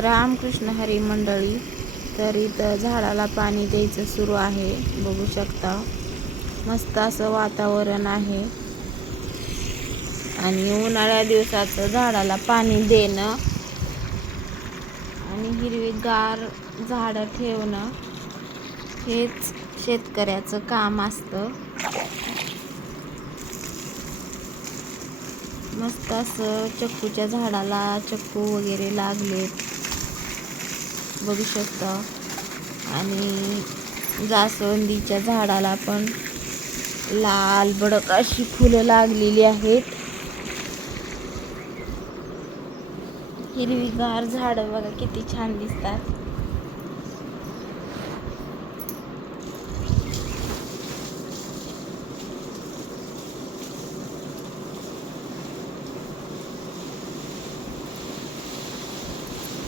रामकृष्ण हरी मंडळी. तर इथं झाडाला पाणी द्यायचं सुरू आहे, बघू शकता. मस्त असं वातावरण आहे आणि उन्हाळ्या दिवसाचं झाडाला पाणी देणं आणि हिरवीगार झाडं ठेवणं हेच शेतकऱ्याचं काम असतं. मस्त असं चक्कूच्या झाडाला चक्कू वगैरे लागलेत, बघू शकता. आणि जास्वंदीच्या झाडाला पण लाल भडक अशी फुलं लागलेली आहेत. हिरवीगार झाडं बघा किती छान दिसतात.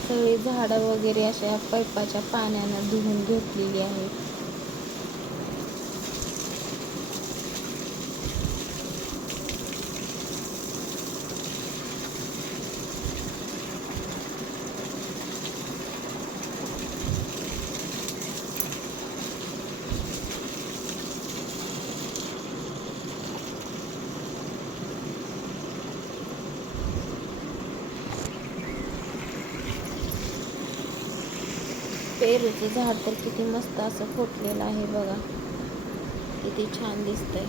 सगळी झाडं वगैरे अशा पाईपाच्या पाण्यानं धुवून घेतलेली आहेत. पेरूचं झाड तर किती मस्त असं फुटलेलं आहे बघा, किती छान दिसतंय.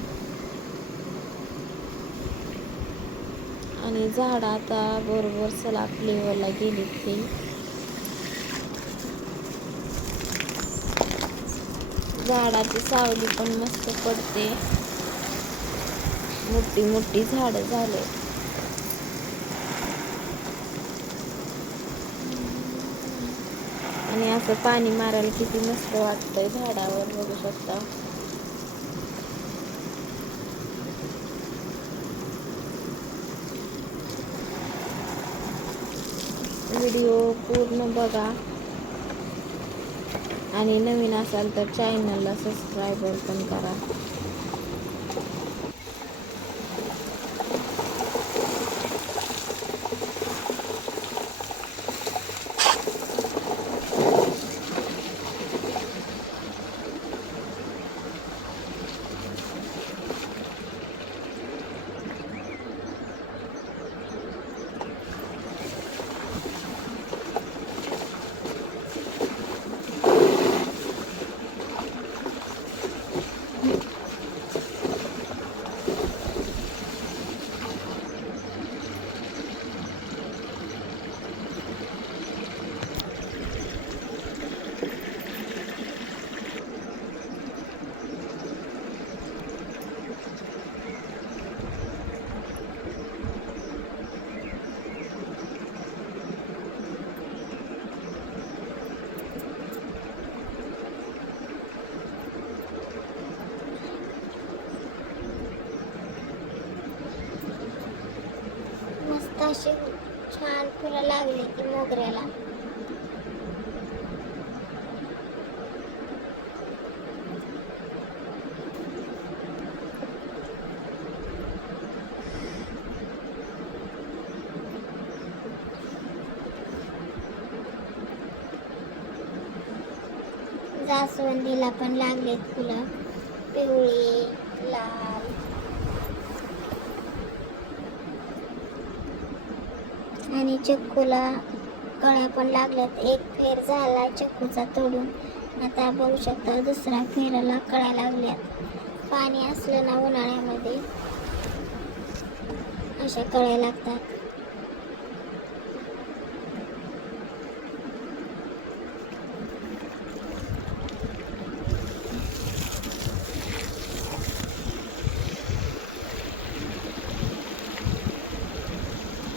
आणि झाड आता बरोबर सलाप लेवलला गेली ती. झाडाची सावली पण मस्त पडते, मोठी मोठी झाडं झाले. आणि असं पाणी मारायला किती मस्त वाटतंय झाडावर, बघू शकता. व्हिडिओ पूर्ण बघा आणि नवीन असाल तर चॅनलला सबस्क्राईब पण करा. मस्त अशी छान फुलं लागली की मोगऱ्याला. जास्वंदीला पण लागलेत फुलं, पिवळी, लाल. आणि चिक्कूला कळ्या पण लागल्यात. एक फेर झाला चिक्कूचा तोडून, आता बघू शकता दुसऱ्या फेराला कळ्या लागल्यात. पाणी असलं ना उन्हाळ्यामध्ये अशा कळ्या लागतात.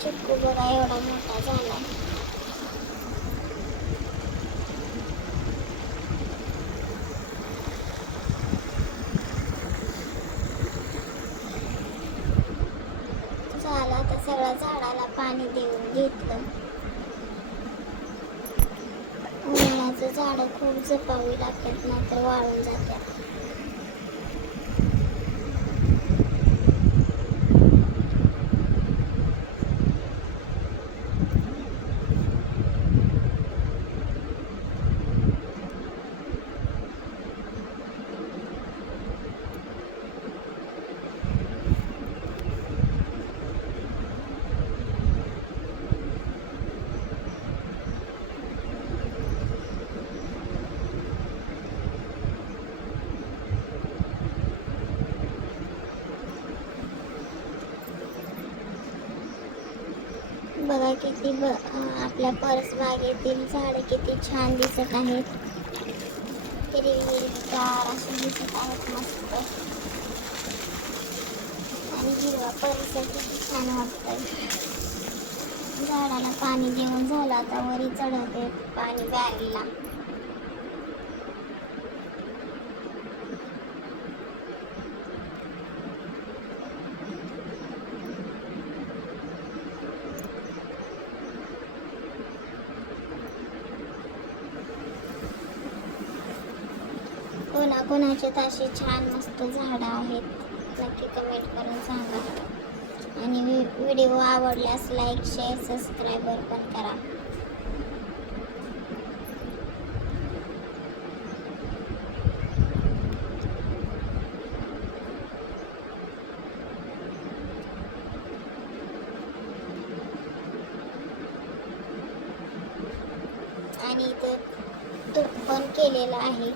चिक्कू बघा एवढा मोठा झाला. झाला आता सगळ्या झाडाला पाणी देऊन घेतलं. उन्हाळ्याचं झाडं खूप जपावी लागतात, नाहीतर वाळून जातात. बघा किती आपल्या परस बागेतील झाडं किती छान दिसत आहेत. हिरवीगार अशी दिसत आहेत मस्त. आणि हिरवा परिसर किती छान वाटतंय. झाडाला पाणी देऊन झालं, आता वरी चढवते पाणी प्यायला. कोणाकोणाचे अशी छान मस्त झाडं आहेत नक्की कमेंट करून सांगा. आणि व्हिडिओ आवडल्यास लाईक शेअर सबस्क्राईबर पण करा. आणि इथं तूप पण केलेलं आहे.